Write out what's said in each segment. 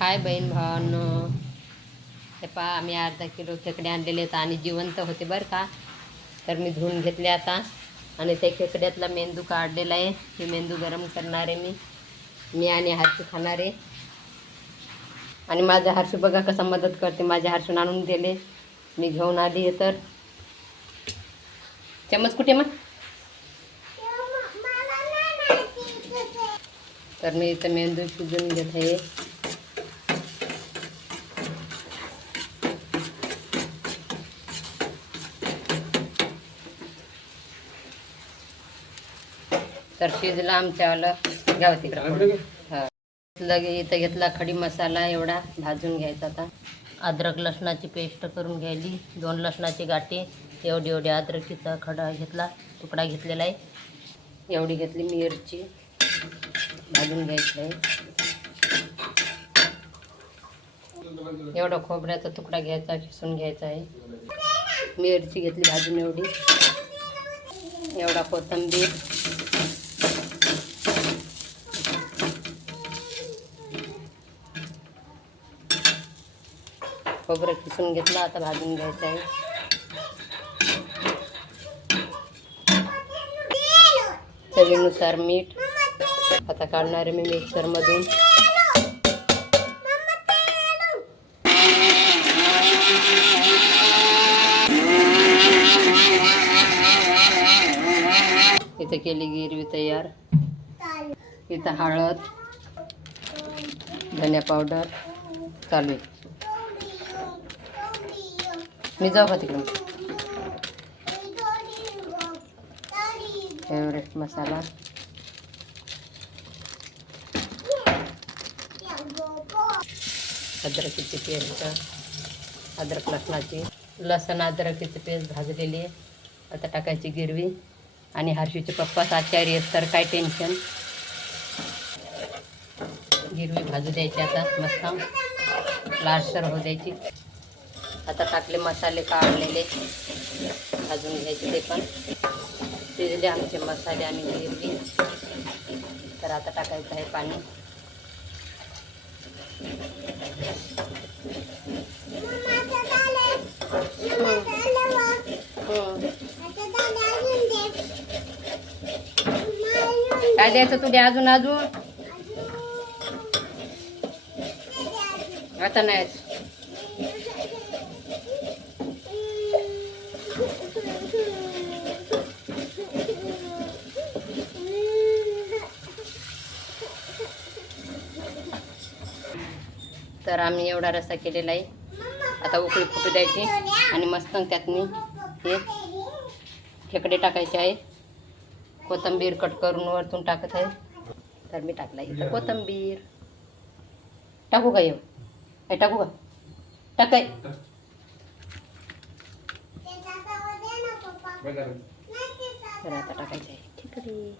हाय बहीण भावांनो. हे पहा आम्ही अर्धा किलो खेकडे आणलेले आहेत आणि जिवंत होते बरं का? तर मी धुवून घेतले आता. आणि त्या खेकड्यातला मेंदू काढलेला आहे. हे मेंदू गरम करणार आहे मी. मी आणि हर्षू खाणार आहे. आणि माझ्या हर्षू बघा कसा मदत करते. माझ्या हर्षून आणून दिले. मी घेऊन आली आहे तर. चमच कुठे मग? तर मी इथं मेंदू शिजून घेत आहे तर शिजला आमच्यावाला. घ्यावं हो तिकडं हा. लगे इथं घेतला खडी मसाला एवढा भाजून घ्यायचा आता. अद्रक लसणाची पेस्ट करून घ्यायली. दोन लसणाची गाठी एवढी एवढी अद्रकीचा खडा घेतला तुकडा घेतलेला आहे. एवढी घेतली मिरची भाजून घ्यायची आहे. एवढा खोबऱ्याचा तुकडा घ्यायचा किसून घ्यायचा आहे. मिरची घेतली भाजून एवढी. एवढा कोथिंबीर खोबरं किसून घेतलं आता भाजून घ्यायचं आहे. चवीनुसार मीठ. आता काढणार आहे मी मिक्सरमधून. इथं केली गिरवी तयार. इथं हळद धनिया पावडर चालू आहे. मी जाऊ का तिकडे फेवरेट मसाला अद्रकीची पेस्ट अद्रक लसणाची. लसण अद्रकीची पेस्ट भाजलेली आहे. आता टाकायची गिरवी आणि हर्षीचे पप्पा आचार्य आहेत तर काय टेन्शन गिरवी भाजू द्यायची आता मस्त. लालसर होऊ द्यायची. आता टाकले मसाले काढलेले. भाजून घ्यायचे ते पण. शिजले आमचे मसाले आणि गिरवी. तर आता टाकायचं आहे पाणी. काय द्यायचं तुझे अजून अजून? आता नाही. तर आम्ही एवढा रस्सा केलेला आहे. आता उकळी फुटू द्यायची आणि मस्त त्यातनी हे खेकडे टाकायचे आहे. कोथिंबीर कट करून वरतून टाकत आहे. तर मी टाकला इथं कोथिंबीर. टाकू का येऊ? हे टाकू का? टाकाय तर आता टाकायचं आहे खेकडे.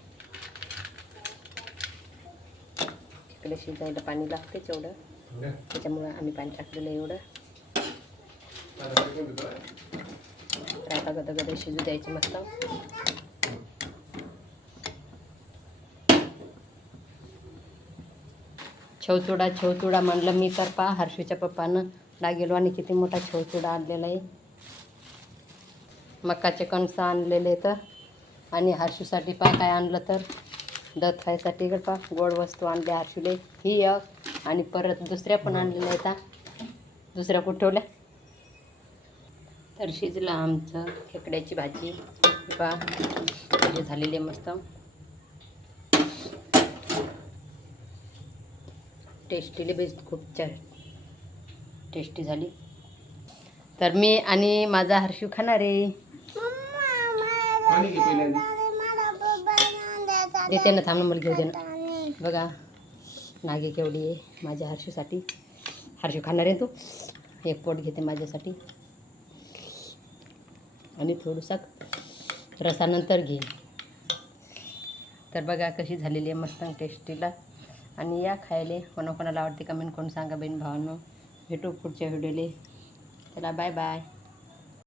खेकडे शिजायला पाणी लागतेच एवढं त्याच्यामुळं आम्ही पाणी टाकलेलं आहे एवढं. तर आता गद गद शिजू द्यायची मस्त. छवचुडा छवचुडा म्हणलं मी तर पा हर्षूच्या पप्पानं लागेलो आणि किती मोठा छवचुडा आणलेला आहे. मकाचे कणसं आणलेले तर. आणि हर्षूसाठी पा काय आणलं तर. दत खायसाठी पा गोड वस्तू आणले हर्षूले ही एक. आणि परत दुसऱ्या पण आणलेल्या आहेत दुसऱ्या कुठं ठेवल्या? तर शिजलं आमचं खेकड्याची भाजी. पा भाजी झालेली आहे मस्त. टेस्टीली बेस्ट खूप छान. टेस्टी झाली. तर मी आणि माझा हर्षू खाणार आहे. देते ना थांब मुलगी मला घेऊ दे ना. बघा नागे केवढी आहे माझ्या हर्षूसाठी. हर्षू खाणार आहे तू? एक पोट घेते माझ्यासाठी. आणि थोडंसा रसानंतर घे. तर बघा कशी झालेली आहे मस्त टेस्टीला. आणि या खायले कोणाकोणाला आवडते कमेंट करून सांगा बहीण भावांनो. भेटू पुढच्या व्हिडिओले. चला बाय बाय